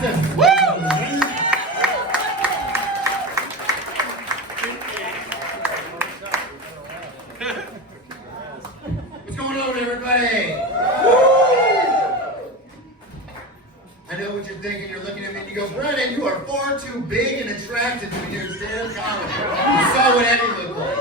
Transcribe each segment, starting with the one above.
Massive. Woo! What's going on, everybody? I know what you're thinking. You're looking at me and you go, Brennan, you are far too big and attractive to be here stand-up comedy. You saw what Eddie looked like.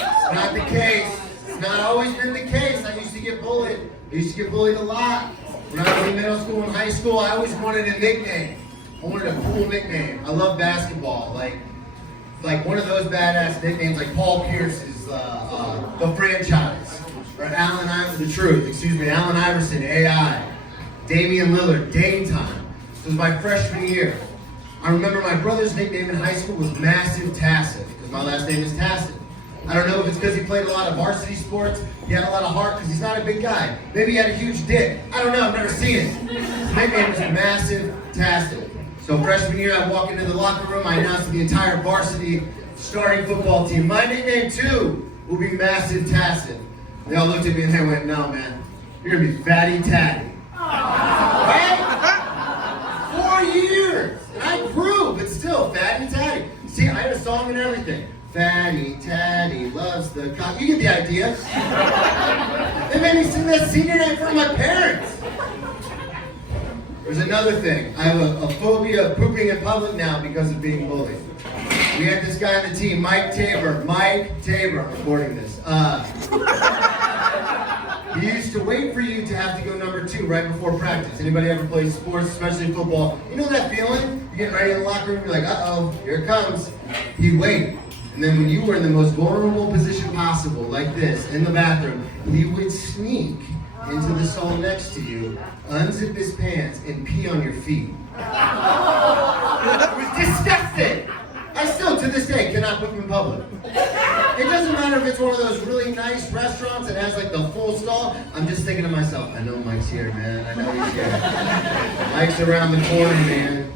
It's not the case. It's not always been the case. I used to get bullied. I used to get bullied a lot. When I was in middle school and high school, I always wanted a nickname. I wanted a cool nickname. I love basketball. Like one of those badass nicknames, like Paul Pierce's The Franchise, or Allen Iverson, The Truth, excuse me, Allen Iverson, AI. Damian Lillard, Daytime. It was my freshman year. I remember my brother's nickname in high school was Massive Tacit, because my last name is Tacit. I don't know if it's because he played a lot of varsity sports, he had a lot of heart, because he's not a big guy. Maybe he had a huge dick. I don't know, I've never seen it. His nickname was Massive Tacit. So freshman year, I walk into the locker room, I announce to the entire varsity starting football team, my nickname too will be Massive Tacit. They all looked at me and they went, no man, you're gonna be Fatty Tatty. Right? 4 years! And I grew, but still, Fatty Tatty. See, I had a song and everything. Fatty Tatty loves the cock. You get the idea. They made me sing that senior night in front of my parents. There's another thing. I have a phobia of pooping in public now because of being bullied. We had this guy on the team, Mike Tabor. Mike Tabor, I'm recording this. He used to wait for you to have to go number 2 right before practice. Anybody ever play sports, especially football? You know that feeling? You're getting ready in the locker room, you're like, uh-oh, here it comes. He'd wait. And then when you were in the most vulnerable position possible, like this, in the bathroom, he would sneak into the stall next to you, unzip his pants, and pee on your feet. It was disgusting! I still, to this day, cannot poop in public. It doesn't matter if it's one of those really nice restaurants that has like the full stall. I'm just thinking to myself, I know Mike's here, man. I know he's here. Mike's around the corner, man.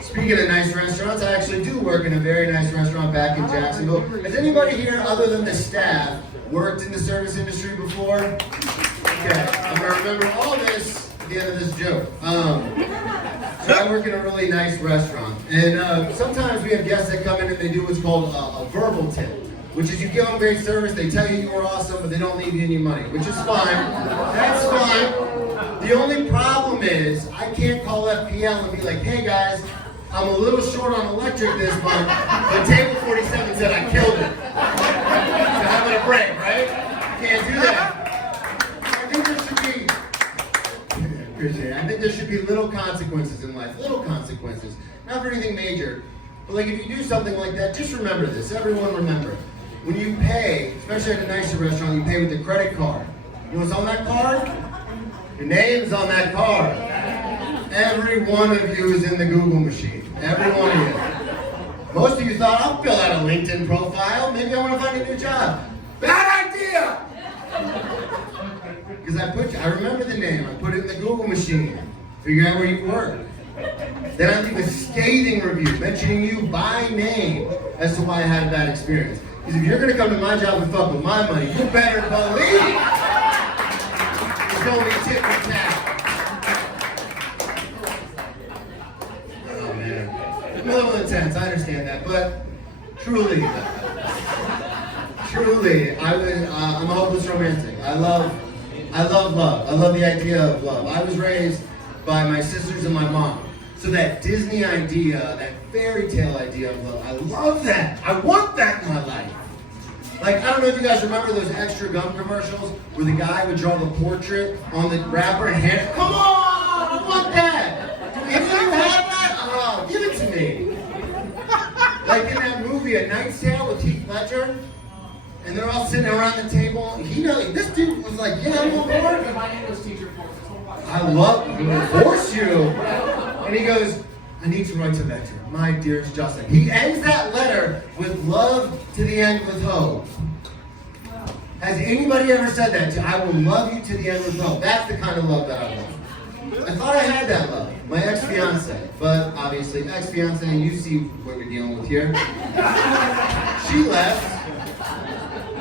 Speaking of nice restaurants, I actually do work in a very nice restaurant back in Jacksonville. Has anybody here, other than the staff, worked in the service industry before? Okay, I'm gonna remember all this at the end of this joke. So I work in a really nice restaurant, and sometimes we have guests that come in and they do what's called a verbal tip, which is you give them great service, they tell you were awesome, but they don't leave you any money, which is fine. That's fine. The only problem is I can't call FPL and be like, hey guys, I'm a little short on electric this month, but table 47 said I killed it. So I'm gonna break, right? Can't do that. I think there should be little consequences in life, little consequences, not for anything major, but like if you do something like that, just remember this, everyone remember. When you pay, especially at a nicer restaurant, you pay with a credit card. You know what's on that card? Your name's on that card. Every one of you is in the Google machine, every one of you. Most of you thought, I'll fill out a LinkedIn profile, maybe I want to find a new job. Bad idea! Because I remember the name, I put it in the Google machine, figure out where you work. Then I leave a scathing review mentioning you by name as to why I had a bad experience. Because if you're going to come to my job and fuck with my money, you better believe it's going to be tit for tat. Oh man, it's a little intense, I understand that, but truly, I'm a hopeless romantic. I love love. I love the idea of love. I was raised by my sisters and my mom. So that Disney idea, that fairy tale idea of love, I love that. I want that in my life. Like, I don't know if you guys remember those extra gum commercials where the guy would draw the portrait on the wrapper and hand it. Come on, I want that. Do any of you have that? Oh, give it to me. Like in that movie, A Knight's Tale with Heath Ledger. And they're all sitting around the table. He knows, this dude was like, yeah, I'm on board. My English teacher forced us. I love to force you. And he goes, I need to write to Vector. My dearest Justin. He ends that letter with love to the end with hope. Has anybody ever said that? I will love you to the end with hope. That's the kind of love that I want. I thought I had that love. My ex-fiance. But obviously, ex-fiance, you see what we're dealing with here. She left.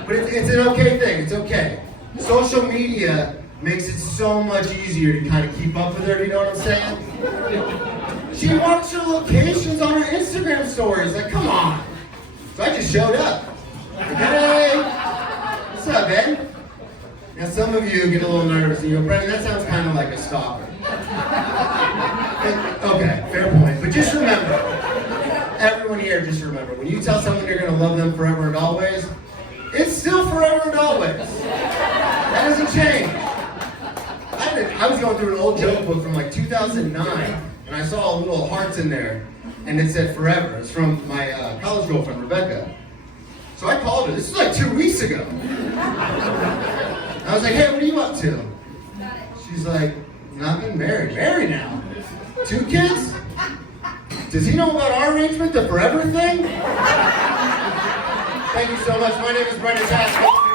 But it's an okay thing, it's okay. Social media makes it so much easier to kind of keep up with her, you know what I'm saying? She marks her locations on her Instagram stories, like, come on. So I just showed up. Like, hey, what's up, man? Now some of you get a little nervous and you go, Brendan, that sounds kind of like a stalker. Okay, fair point. But just remember, everyone here, just remember, when you tell someone you're going to love them forever and always, it's still forever and always. That doesn't change. I was going through an old joke book from like 2009, and I saw little hearts in there, and it said forever. It's from my college girlfriend, Rebecca. So I called her. This was like 2 weeks ago. I was like, hey, what are you up to? She's like, nothing, married. Married now? 2 kids? Does he know about our arrangement, the forever thing? Thank you so much. My name is Brendan Task.